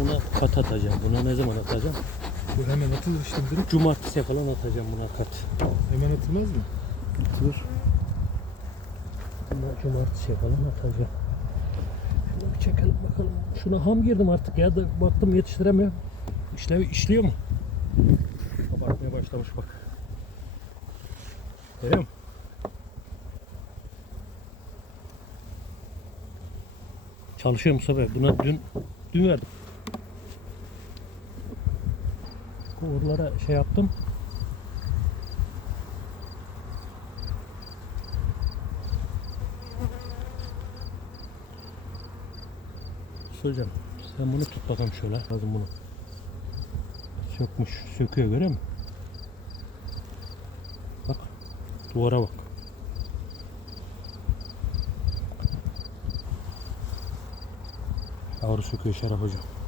Buna kat atacağım. Buna ne zaman atacağım? Bu hemen atılır işte müdürüm. Cumartesiye falan atacağım buna kat. Hemen atılmaz mı? Dur. Buna cumartesiye falan atacağım. Şunu bir çekelim bakalım. Şuna ham girdim artık ya da baktım yetiştiremiyorum. İşlev, işliyor mu? Kabartmaya başlamış bak. Görüyor musun? Çalışıyor Mustafa. Buna dün dün verdim. Oralara şey yaptım. Söyleyeceğim. Sen bunu tut bakalım şöyle. Lazım bunu. Sökmüş. Söküyor görüyor musun? Bak. Duvara bak. Yavru söküyor Şeref hocam.